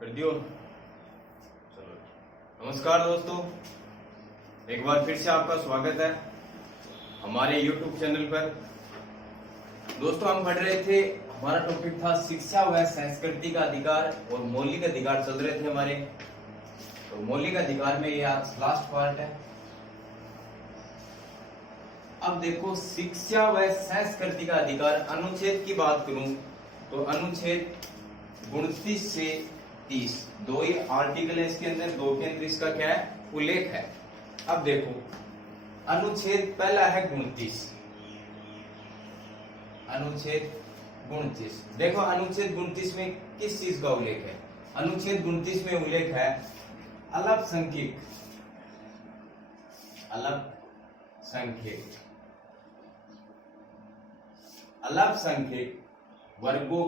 कर दियो। चलो, नमस्कार दोस्तों, एक बार फिर से आपका स्वागत है हमारे YouTube चैनल पर। दोस्तों, हम पढ़ रहे थे, हमारा टॉपिक था शिक्षा व संस्कृति का अधिकार और मौलिक अधिकार चल रहे थे हमारे। तो मौलिक अधिकार में ये आज लास्ट पार्ट है। अब देखो, शिक्षा व संस्कृति का अधिकार, अनुच्छेद की बात करूं तो अनुच्छेद 29 से 30 दो ही आर्टिकल है इसके अंदर, दो के अंदर इसका क्या है, उल्लेख है। अब देखो, अनुच्छेद पहला है 29, अनुच्छेद 29। देखो, अनुच्छेद 29 में किस चीज का उल्लेख है? अनुच्छेद 29 में उल्लेख है अल्पसंख्यक, अल्पसंख्यक वर्गों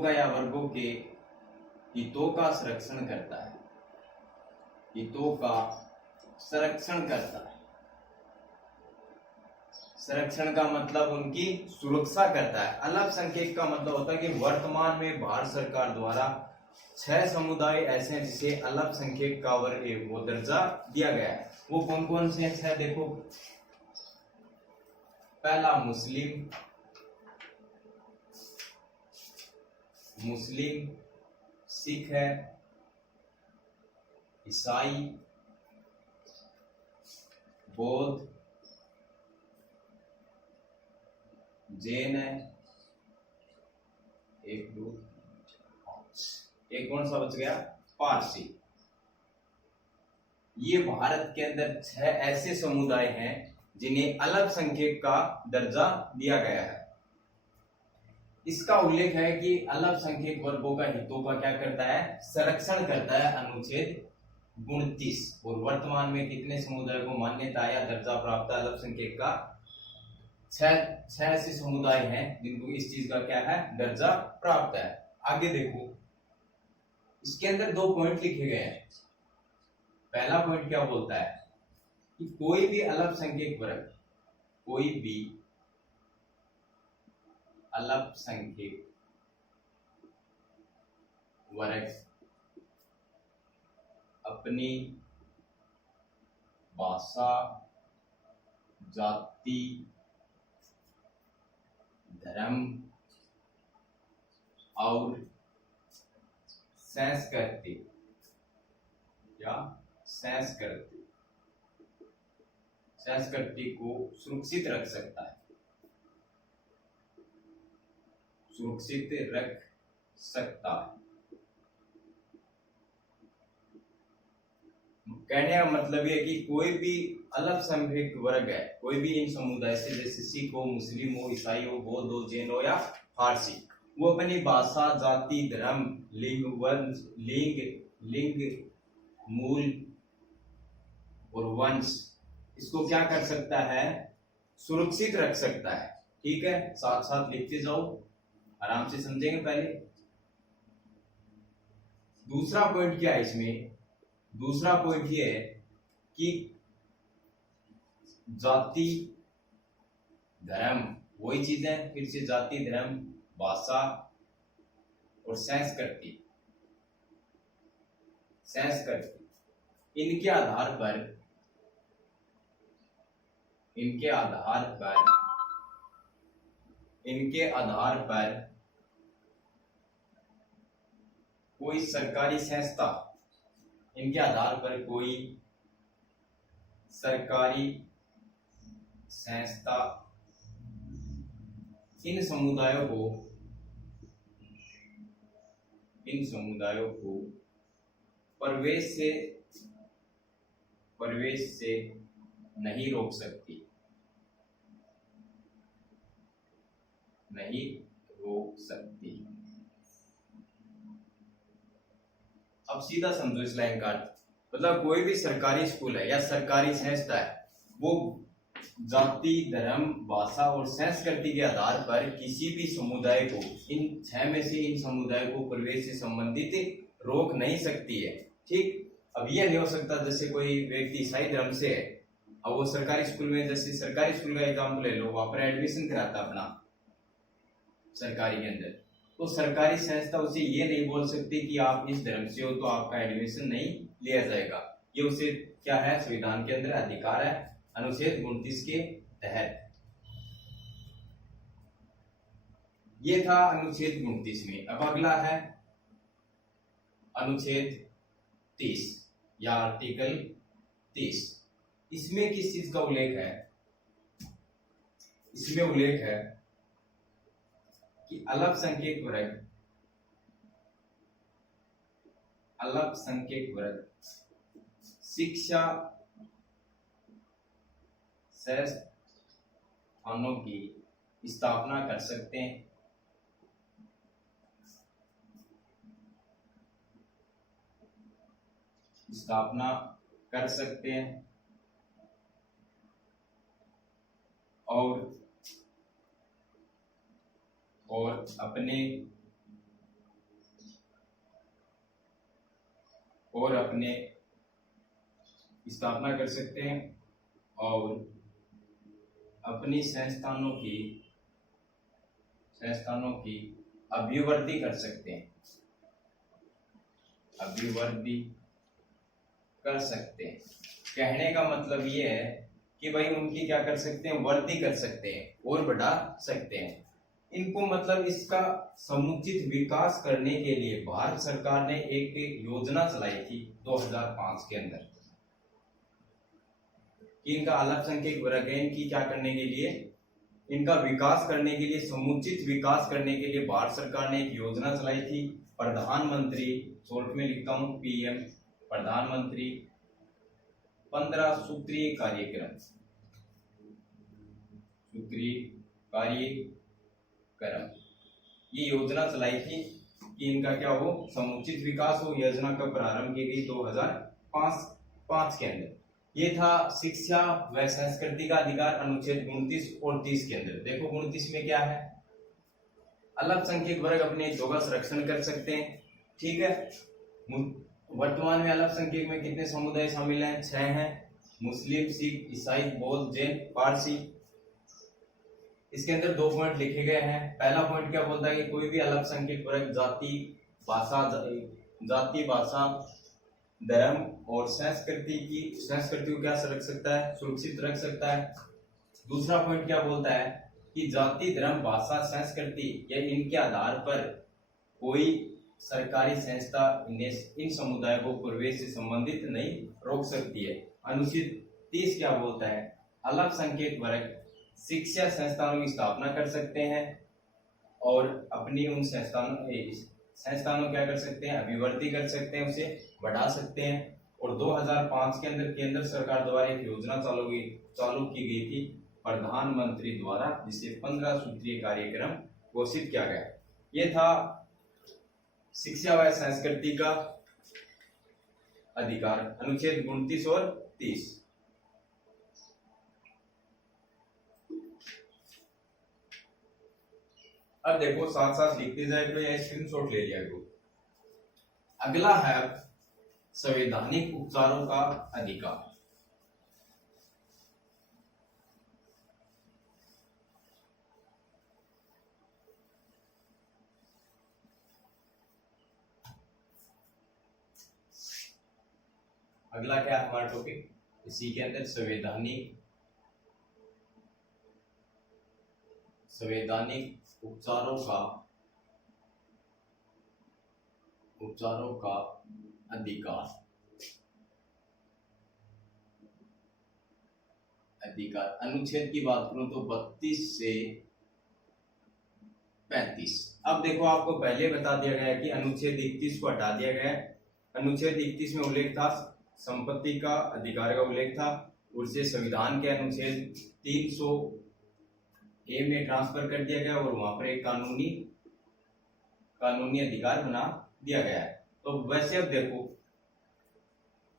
का या वर्गों के हितों का संरक्षण करता है, हितों का संरक्षण करता है। संरक्षण का मतलब उनकी सुरक्षा करता है। अल्पसंख्यक का मतलब होता है कि वर्तमान में भारत सरकार द्वारा 6 समुदाय ऐसे हैं जिसे अल्पसंख्यक का वर्ग वो दर्जा दिया गया है। वो कौन कौन से हैं? देखो, पहला मुस्लिम, सिख है, ईसाई, बौद्ध, जैन है, एक कौन सा बच गया? पारसी। ये भारत के अंदर 6 ऐसे समुदाय हैं जिन्हें अल्पसंख्यक का दर्जा दिया गया है। इसका उल्लेख है कि अल्पसंख्यक वर्गों का हितों का क्या करता है? संरक्षण करता है, अनुच्छेद 29। और वर्तमान में कितने समुदाय को मान्यता या दर्जा प्राप्त है अल्पसंख्यक का? 6 ऐसे समुदाय हैं जिनको इस चीज का क्या है, दर्जा प्राप्त है। आगे देखो, इसके अंदर 2 पॉइंट लिखे गए हैं। पहला पॉइंट क्या बोलता है कि कोई भी अल्पसंख्यक वर्ग अपनी भाषा, जाति, धर्म और संस्कृति को सुरक्षित रख सकता है, कहने का मतलब ये कि कोई भी अल्पसंख्यक वर्ग है, कोई भी इन समुदाय से, जैसे सिख हो, मुस्लिम हो, ईसाई हो, बौद्ध हो, जैन हो या फारसी, वो अपनी भाषा, जाति, धर्म, लिंग, मूल और वंश, इसको क्या कर सकता है? सुरक्षित रख सकता है। ठीक है, साथ साथ लिखते जाओ, आराम से समझेंगे। पहले दूसरा पॉइंट क्या है इसमें? दूसरा पॉइंट ये है कि जाति, धर्म, वही चीजें फिर से, जाति, धर्म, भाषा और संस्कृति, इनके आधार पर कोई सरकारी संस्था, इन समुदायों को प्रवेश से नहीं रोक सकती, अब सीधा समझो इस लाइन का। मतलब कोई भी सरकारी स्कूल है या सरकारी संस्था है, वो जाति, धर्म, भाषा और संस्कृति के आधार पर किसी भी समुदाय को, इन 6 में से इन समुदाय को प्रवेश से संबंधित रोक नहीं सकती है। ठीक, अब यह नहीं हो सकता जैसे कोई व्यक्ति ईसाई धर्म से है, अब वो सरकारी स्कूल में, जैसे सरकारी स्कूल का एग्जाम्पल ले लो, वहां पर एडमिशन कराता अपना सरकारी के अंदर, तो सरकारी संस्था उसे ये नहीं बोल सकती कि आप इस धर्म से हो तो आपका एडमिशन नहीं लिया जाएगा। ये उसे क्या है, संविधान के अंदर अधिकार है अनुच्छेद 29 के तहत। ये था अनुच्छेद 29 में। अब अगला है अनुच्छेद 30 या आर्टिकल 30। इसमें किस चीज का उल्लेख है? इसमें उल्लेख है कि अल्पसंख्यक वर्ग शिक्षा संस्थानों की स्थापना कर सकते हैं। और अपने स्थापना कर सकते हैं और अपनी संस्थानों की अभिवृद्धि कर सकते हैं। कहने का मतलब ये है कि भाई उनकी क्या कर सकते हैं, वृद्धि कर सकते हैं और बढ़ा सकते हैं इनको। मतलब इसका समुचित विकास करने के लिए भारत सरकार ने एक योजना चलाई थी 2005 के अंदर कि इनका अल्पसंख्यक वर्ग है, इनकी क्या करने के लिए, इनका विकास करने के लिए, समुचित विकास करने के लिए भारत सरकार ने एक योजना चलाई थी। प्रधानमंत्री, शॉर्ट में लिखता हूं पीएम, प्रधानमंत्री 15 सूत्रीय कार्यक्रम ये योजना चलाई थी कि इनका क्या हो, समुचित विकास हो। योजना का प्रारंभ की गई 2005 के अंदर। ये था शिक्षा व संस्कृति का अधिकार अनुच्छेद 29 और 30 के अंदर। देखो 29 में क्या है, अल्पसंख्यक वर्ग अपने हितों का संरक्षण कर सकते हैं। ठीक है, वर्तमान में अल्पसंख्यक में कितने समुदाय शामिल हैं? 6 हैं, मुस्लिम, सिख, ईसाई, बौद्ध, जैन, पारसी। इसके अंदर 2 पॉइंट लिखे गए हैं। पहला पॉइंट क्या बोलता है कि कोई भी अल्पसंख्यक वर्ग जाति, भाषा, धर्म और संस्कृति को क्या रख सकता है, सुरक्षित रख सकता है। दूसरा पॉइंट क्या बोलता है कि जाति, धर्म, भाषा, संस्कृति या इनके आधार पर कोई सरकारी संस्था इन समुदायों को प्रवेश से संबंधित नहीं रोक सकती है। अनुच्छेद 30 क्या बोलता है, अल्पसंख्यक वर्ग शिक्षा संस्थानों की स्थापना कर सकते हैं और अपनी उन संस्थानों क्या कर सकते हैं, अभिवृद्धि कर सकते हैं, उसे बढ़ा सकते हैं। और 2005 के अंदर केंद्र सरकार द्वारा एक योजना चालू की गई थी प्रधानमंत्री द्वारा, जिसे 15 सूत्रीय कार्यक्रम घोषित किया गया। ये था शिक्षा व संस्कृति का अधिकार अनुच्छेद 29 और 30। अब देखो साथ साथ लिखते जाए तो या स्क्रीनशॉट ले लिया करो। अगला है संवैधानिक उपचारों का अधिकार। अगला क्या है हमारा टॉपिक, इसी के अंदर संवैधानिक उपचारों का अधिकार। अनुच्छेद की बात करूं तो 32 से 35। अब देखो आपको पहले बता दिया गया है कि अनुच्छेद 31 को हटा दिया गया है। अनुच्छेद 31 में उल्लेख था संपत्ति का अधिकार का उल्लेख था, उसे संविधान के अनुच्छेद 300 ए में ट्रांसफर कर दिया गया और वहां पर एक कानूनी अधिकार बना दिया गया है। तो वैसे अब देखो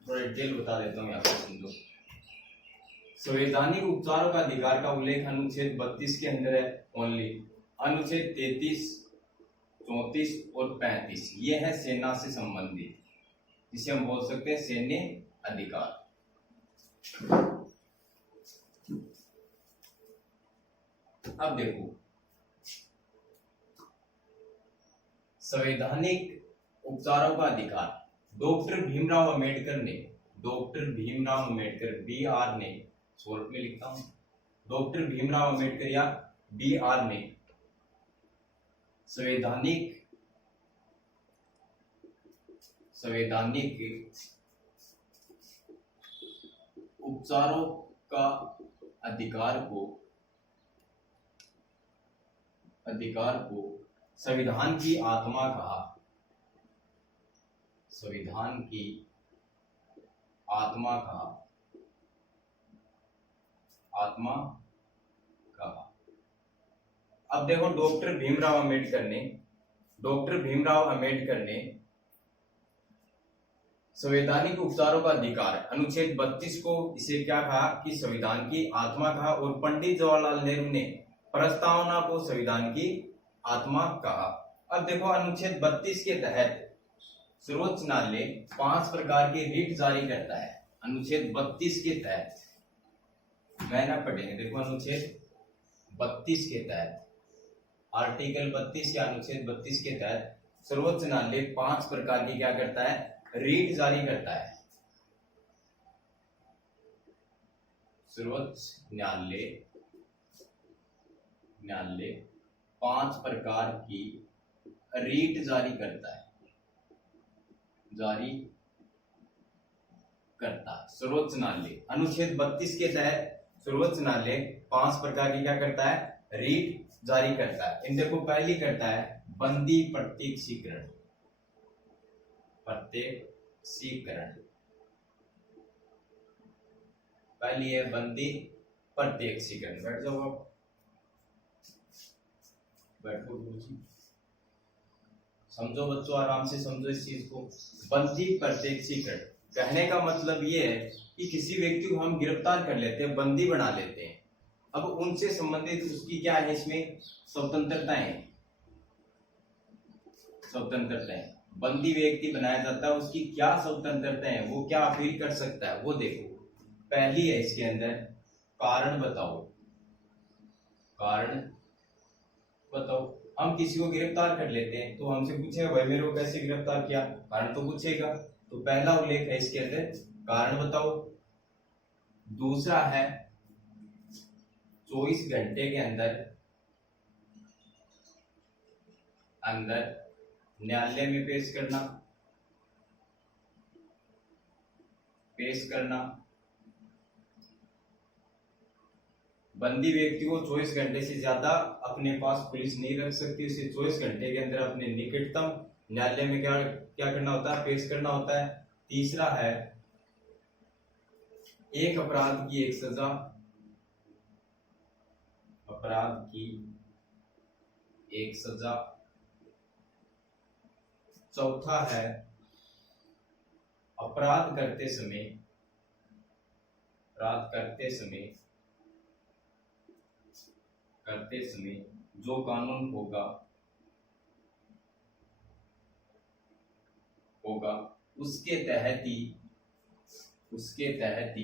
थोड़ा डिटेल बता देता हूँ यहाँ पर समझो। संवैधानिक उपचारों का अधिकार का उल्लेख अनुच्छेद 32 के अंदर है ओनली। अनुच्छेद 33, 34 और 35 ये है सेना से संबंधित, जिसे हम बोल सकते हैं सैन्य अधिकार। अब देखो संवैधानिक उपचारों का अधिकार। डॉक्टर भीमराव अंबेडकर ने, doctor Bhimrao Ambedkar, B R ने, शॉर्ट में लिखता हूं, डॉक्टर भीमराव अंबेडकर या बी आर ने संवैधानिक उपचारों का अधिकार को संविधान की आत्मा कहा। संविधान की आत्मा कहा। अब देखो डॉक्टर भीमराव अंबेडकर ने संवैधानिक उपचारों का अधिकार, अनुच्छेद 32 को इसे क्या कहा कि संविधान की आत्मा कहा, और पंडित जवाहरलाल नेहरू ने प्रस्तावना को संविधान की आत्मा कहा। अब देखो अनुच्छेद 32 के तहत सर्वोच्च न्यायालय 5 प्रकार के रिट जारी करता है। अनुच्छेद 32 के तहत मैं ना पढ़ेंगे, देखो अनुच्छेद 32 के तहत, आर्टिकल 32 या अनुच्छेद 32 के तहत सर्वोच्च न्यायालय 5 प्रकार की क्या करता है, रीट जारी करता है। सर्वोच्च न्यायालय 5 प्रकार की रीट जारी करता है, सर्वोच्च न्यायालय। अनुच्छेद 32 के तहत सर्वोच्च न्यायालय 5 प्रकार की क्या करता है, रीट जारी करता है। इन देखो पहली करता है बंदी प्रत्यक्षीकरण। पहली है बंदी प्रत्यक्षीकरण। बैठ जाओ आप, बैठो, समझो बच्चों, आराम से समझो इस चीज को। बंदी प्रत्यक्षीकरण कहने का मतलब ये है कि किसी व्यक्ति को हम गिरफ्तार कर लेते हैं, बंदी बना लेते हैं। अब उनसे संबंधित उसकी क्या है, इसमें स्वतंत्रताएं। बंदी व्यक्ति बनाया जाता है, उसकी क्या स्वतंत्रता है, वो क्या अपील कर सकता है, वो देखो। पहली है इसके अंदर कारण बताओ। हम किसी को गिरफ्तार कर लेते हैं तो हमसे पूछेगा भाई मेरे को कैसे गिरफ्तार किया, कारण तो पूछेगा। तो पहला उल्लेख है इसके अंदर कारण बताओ। दूसरा है 24 घंटे के अंदर न्यायालय में पेश करना। बंदी व्यक्ति को 24 घंटे से ज्यादा अपने पास पुलिस नहीं रख सकती, उसे 24 घंटे के अंदर अपने निकटतम न्यायालय में क्या करना होता है, पेश करना होता है। तीसरा है एक अपराध की एक सजा। चौथा है अपराध करते समय जो कानून होगा उसके तहत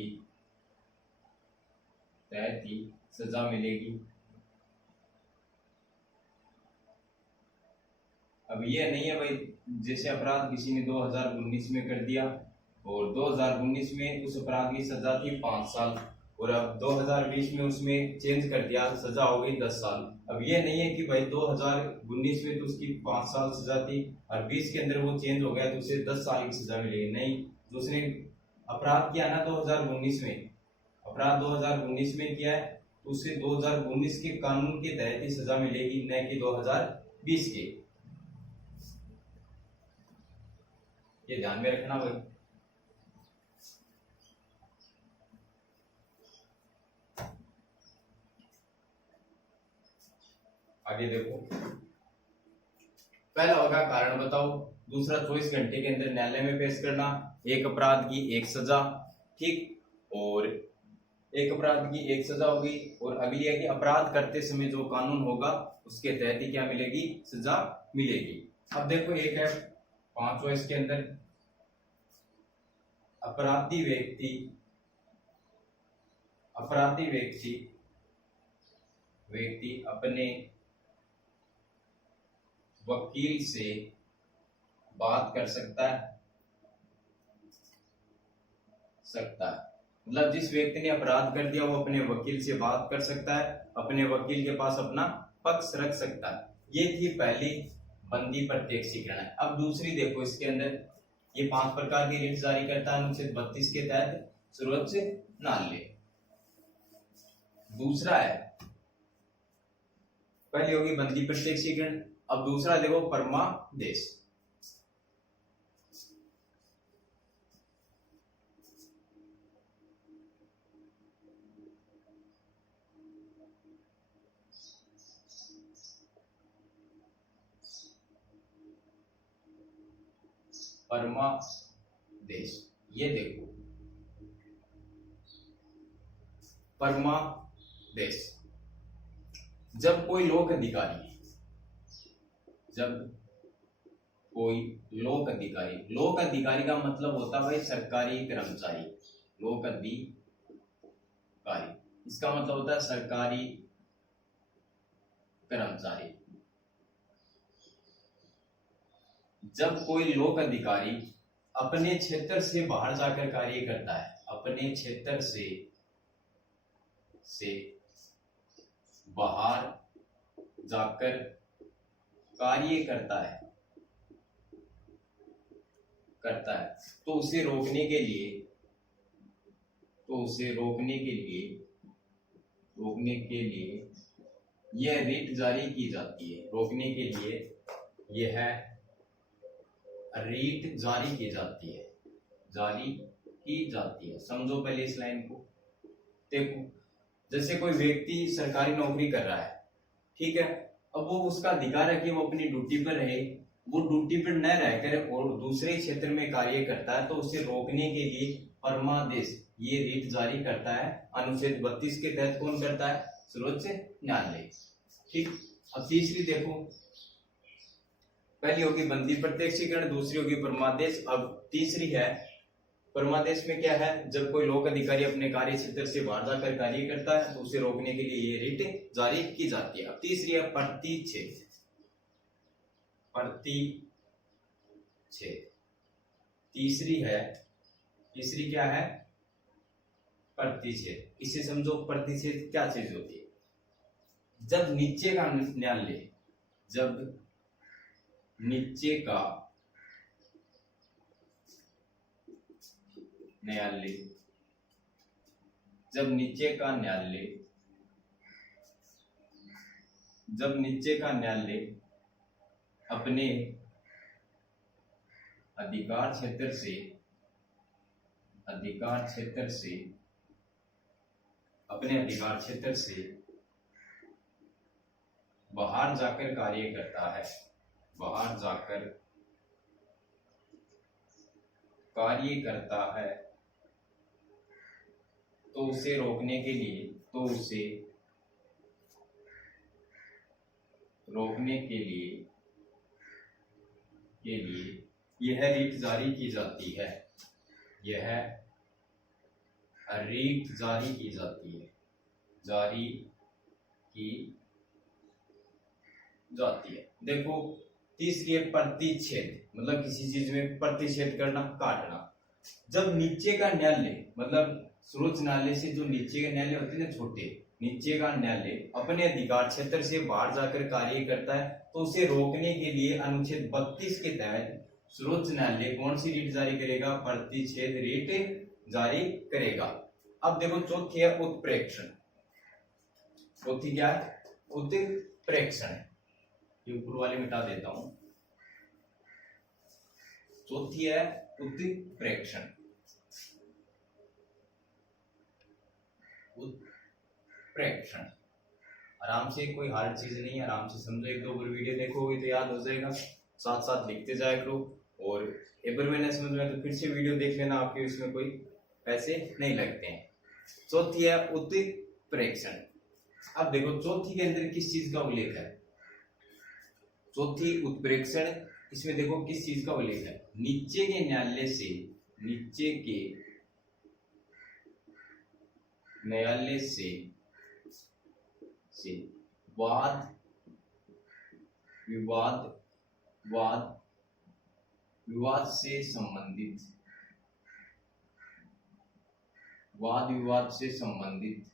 ही सजा मिलेगी। अब ये नहीं है भाई जैसे अपराध किसी ने 2019 में कर दिया और 2019 में उस अपराध की सजा थी 5 साल और अब 2020 में उसमें चेंज कर दिया, सजा हो गई 10 साल। अब ये नहीं है कि भाई 2019 में तो उसकी 5 साल सजा थी और 20 के अंदर वो चेंज हो गया तो उसे 10 साल की सजा मिलेगी। नहीं, जो उसने अपराध किया ना 2019 में, अपराध 2019 में किया है तो उसे 2019 के कानून के तहत ही सजा मिलेगी, न कि 2020 के। ये ध्यान में रखना भाई। आगे देखो, पहला होगा कारण बताओ, दूसरा 24 घंटे के अंदर न्यायालय में पेश करना, एक अपराध की एक सजा, ठीक, और एक अपराध की एक सजा होगी। और अगली है कि अपराध करते समय जो कानून होगा उसके तहत ही क्या मिलेगी, सजा मिलेगी। अब देखो एक है 5वां इसके अंदर अपराधी व्यक्ति अपने वकील से बात कर सकता है मतलब जिस व्यक्ति ने अपराध कर दिया वो अपने वकील से बात कर सकता है, अपने वकील के पास अपना पक्ष रख सकता है। ये थी पहली बंदी प्रत्यक्षीकरण। अब दूसरी देखो, इसके अंदर ये 5 प्रकार की रिट जारी करता है अनुच्छेद 32 के तहत सर्वोच्च न्यायालय। दूसरा है, पहली होगी बंदी प्रत्यक्षीकरण, अब दूसरा देखो परमादेश। परमादेश, ये देखो परमादेश, जब कोई लोक अधिकारी लोक अधिकारी का मतलब होता है भाई सरकारी कर्मचारी। लोक अधिकारी इसका मतलब होता है सरकारी कर्मचारी। जब कोई लोक अधिकारी अपने क्षेत्र से बाहर जाकर कार्य करता है, अपने क्षेत्र से बाहर जाकर कार्य करता है तो उसे रोकने के लिए यह रिट जारी की जाती है। रोकने के लिए यह रीट जारी की जाती है। समझो पहले इस लाइन को। देखो, जैसे कोई व्यक्ति सरकारी नौकरी कर रहा है, ठीक है, अब वो उसका अधिकार है कि वो अपनी ड्यूटी पर रहे, वो ड्यूटी पर न रहकर और दूसरे क्षेत्र में कार्य करता है तो उसे रोकने के लिए परमादेश ये रीट जारी करता है। अनुच्छेद 32 के तहत कौन करता है? सर्वोच्च न्यायालय। ठीक, अब तीसरी देखो, पहली होगी बंदी प्रत्यक्षीकरण, दूसरी होगी परमादेश। अब तीसरी है परमादेश में क्या है? जब कोई लोक अधिकारी अपने कार्य क्षेत्र से बाहर जाकर कार्य करता है तो उसे रोकने के लिए ये रिट जारी की जाती है। अब तीसरी है प्रतिच्छेद। तीसरी क्या है? प्रतिच्छेद। इसे समझो, प्रतिच्छेद क्या चीज होती है? जब नीचे का न्यायालय जब नीचे का न्यायालय अपने अधिकार क्षेत्र से बाहर जाकर कार्य करता है तो उसे रोकने के लिए यह रीट जारी की जाती है। देखो, तीसरी है प्रतिच्छेद, मतलब किसी चीज में प्रतिच्छेद करना, काटना। जब नीचे का न्यायालय मतलब सर्वोच्च न्यायालय से जो नीचे के न्यायालय होते हैं छोटे, नीचे का न्यायालय अपने अधिकार क्षेत्र से बाहर जाकर कार्य करता है तो उसे रोकने के लिए अनुच्छेद 32 के तहत सर्वोच्च न्यायालय कौन सी रीट जारी करेगा? प्रतिच्छेद रीट जारी करेगा। अब देखो, चौथी है उत्प्रेक्षण। चौथी क्या है? उत्प्रेक्षण। ये ऊपर वाले मिटा देता हूं। चौथी है उत्प्रेक्षण। आराम से, कोई हार्ड चीज नहीं है, आराम से समझो। एक दो बार वीडियो देखोगे तो याद हो जाएगा, साथ साथ लिखते जाया करो। और एक बार मैंने समझ में तो फिर से वीडियो देख लेना, आपके इसमें कोई पैसे नहीं लगते हैं। चौथी है उत्प्रेक्षण। अब देखो, चौथी के अंदर किस चीज का उल्लेख है? चौथी उत्प्रेक्षण, इसमें देखो किस चीज का उल्लेख है? नीचे के न्यायालय से वाद विवाद वाद विवाद से संबंधित, वाद विवाद से संबंधित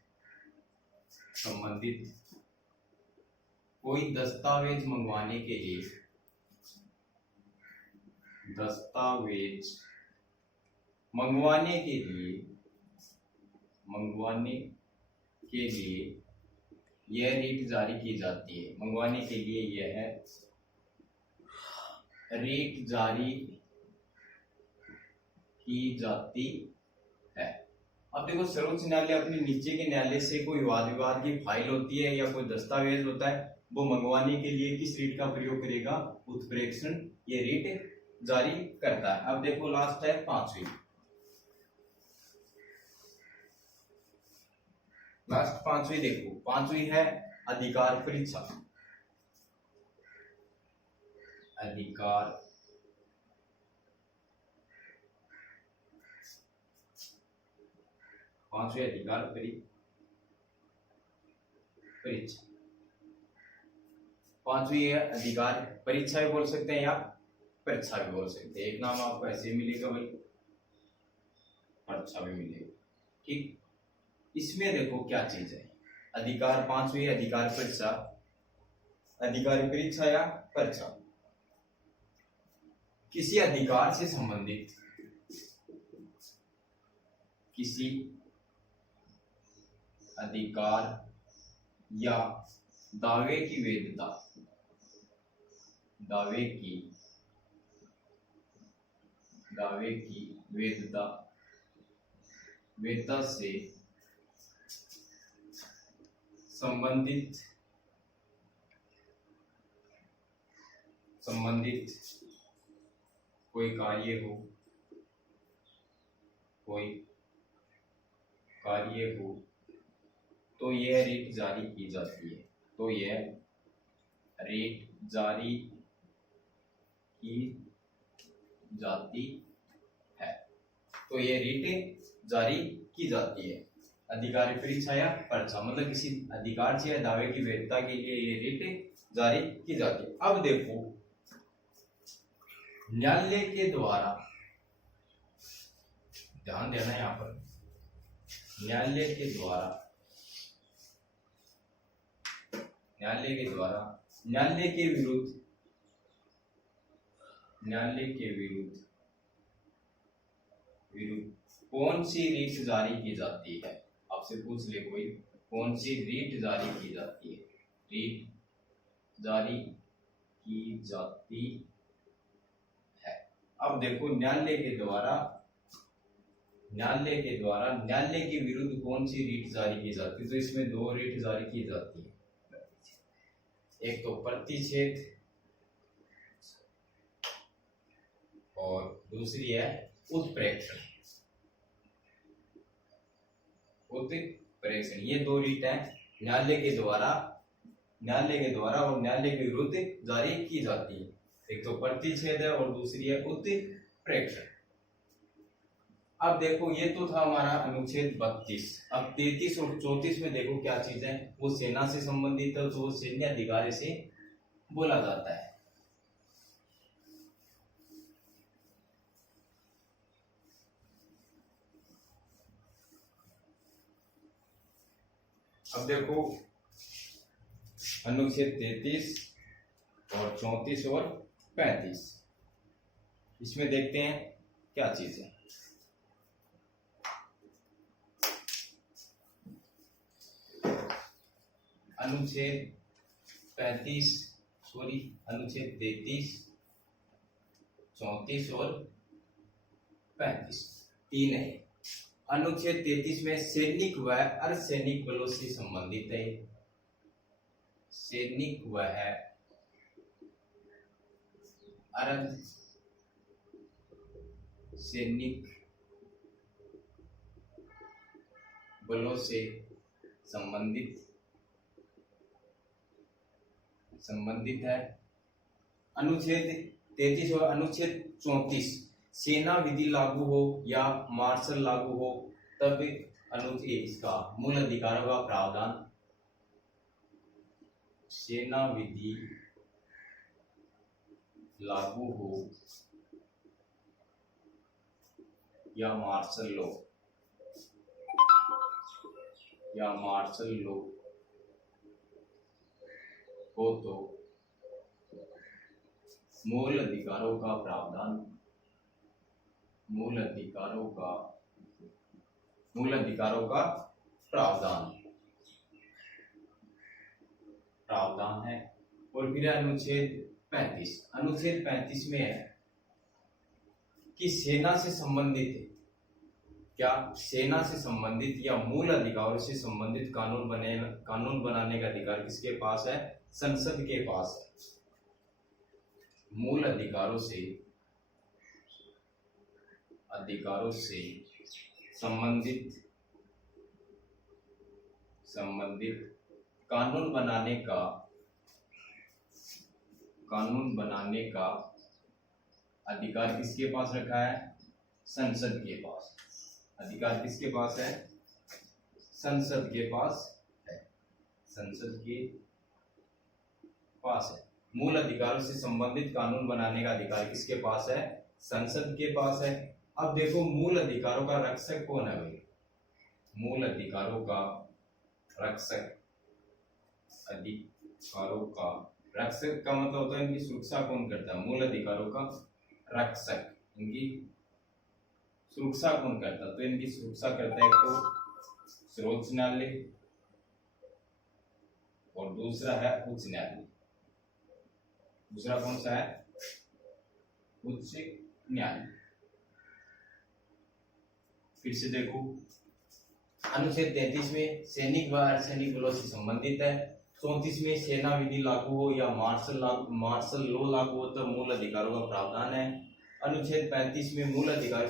कोई दस्तावेज मंगवाने के लिए, दस्तावेज मंगवाने के लिए यह रीट जारी की जाती है। मंगवाने के लिए यह रीट जारी की जाती है। अब देखो, सर्वोच्च न्यायालय अपने नीचे के न्यायालय से कोई वाद विवाद की फाइल होती है या कोई दस्तावेज होता है, वो मंगवाने के लिए किस रीट का प्रयोग करेगा? उत्प्रेक्षण ये रीट जारी करता है। अब देखो लास्ट है पांचवी, लास्ट पांचवी देखो, पांचवी है अधिकार परीक्षा। अधिकार पांचवी अधिकार परीक्षा, पांचवी है अधिकार परीक्षा भी बोल सकते हैं या परीक्षा भी बोल सकते हैं। एक नाम आपको ऐसे मिलेगा भाई, परीक्षा भी मिलेगा। ठीक, इसमें देखो क्या चीज है, अधिकार पांचवी अधिकार परीक्षा, अधिकारी परीक्षा या परीक्षा। किसी अधिकार से संबंधित, किसी अधिकार या दावे की वैधता, दावे की वैधता से संबंधित कोई कार्य हो तो यह रीट जारी की जाती है। तो यह रीट जारी की जाती है। तो यह रीट जारी की जाती है। अधिकारी परीक्षा या परीक्षा मतलब किसी अधिकार से या दावे की वैधता के लिए ये रीट जारी की जाती है। अब देखो, न्यायालय के द्वारा, ध्यान देना यहां पर, न्यायालय के द्वारा न्यायालय के विरुद्ध कौन सी रीट जारी की जाती है? आपसे पूछ ले कोई, कौन सी रीट जारी की जाती है? रीट जारी की जाती है। अब देखो, न्यायालय के द्वारा न्यायालय के विरुद्ध कौन सी रीट जारी की जाती है? तो इसमें दो रीट जारी की जाती है, एक तो प्रतिषेध और दूसरी है उत्प्रेक्षण। ये दो रीट है न्यायालय के द्वारा और न्यायालय के विरुद्ध जारी की जाती है। एक तो प्रतिषेध है और दूसरी है उत्प्रेक्षण। अब देखो, ये तो था हमारा अनुच्छेद 32। अब 33 और 34 में देखो क्या चीज है, वो सेना से संबंधित है, तो सैन्य अधिकारी से बोला जाता है। अब देखो, अनुच्छेद 33 और 34 और 35, इसमें देखते हैं क्या चीज है। अनुच्छेद 33, 34 और 35 तीन है। अनुच्छेद 33 में सैनिक व अर्धसैनिक बलों से संबंधित है। सैनिक व अर्धसैनिक बलों से संबंधित है। अनुच्छेद 33 और अनुच्छेद 34, सेना विधि लागू हो या मार्शल लागू हो तब अनुच्छेद इसका मूल अधिकारों का प्रावधान, सेना लागू हो या मार्शल लॉ हो तो मूल अधिकारों का प्रावधान है। और फिर अनुच्छेद 35 में है कि सेना से संबंधित या मूल अधिकारों से संबंधित कानून बनाने का अधिकार किसके पास है? संसद के पास है। मूल अधिकारों से संबंधित कानून बनाने का अधिकार किसके पास रखा है? संसद के पास। अधिकार किसके पास है? संसद के पास है। मूल अधिकारों से संबंधित कानून बनाने का अधिकार किसके पास है? संसद के पास है। अब देखो मूल अधिकारों का रक्षक कौन है भाई? मूल अधिकारों का रक्षक का मतलब होता है इनकी सुरक्षा कौन करता है? मूल अधिकारों का रक्षक इनकी सुरक्षा कौन करता है? तो इनकी सुरक्षा करता है तो सर्वोच्च न्यायालय और दूसरा है उच्च न्यायालय। दूसरा कौन सा है? उच्च न्यायालय। फिर से देखो अनुच्छेद 33 में सैनिक व अर्धसैनिक बलों से संबंधित है। 34 में सेना विधि लागू हो या मार्शल लॉ लागू हो तो मूल अधिकारों का प्रावधान है। अनुच्छेद 35 में मूल अधिकारों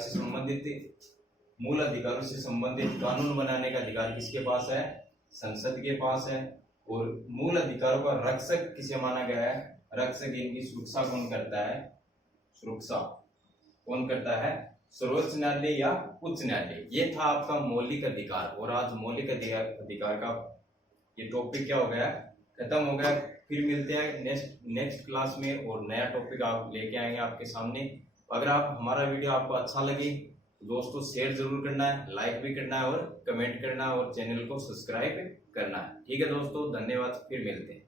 से संबंधित कानून बनाने का अधिकार किसके पास है? संसद के पास है। और मूल अधिकारों का रक्षक किसे माना गया है? रक्षक इनकी सुरक्षा कौन करता है? सर्वोच्च न्यायालय या उच्च न्यायालय। ये था आपका मौलिक अधिकार। और आज मौलिक अधिकार का ये टॉपिक क्या हो गया? खत्म हो गया। फिर मिलते हैं नेक्स्ट क्लास में और नया टॉपिक आप लेके आएंगे आपके सामने। अगर हमारा वीडियो आपको अच्छा लगे तो दोस्तों शेयर जरूर करना है, लाइक भी करना है और कमेंट करना है और चैनल को सब्सक्राइब करना है। ठीक है दोस्तों, धन्यवाद। फिर मिलते हैं।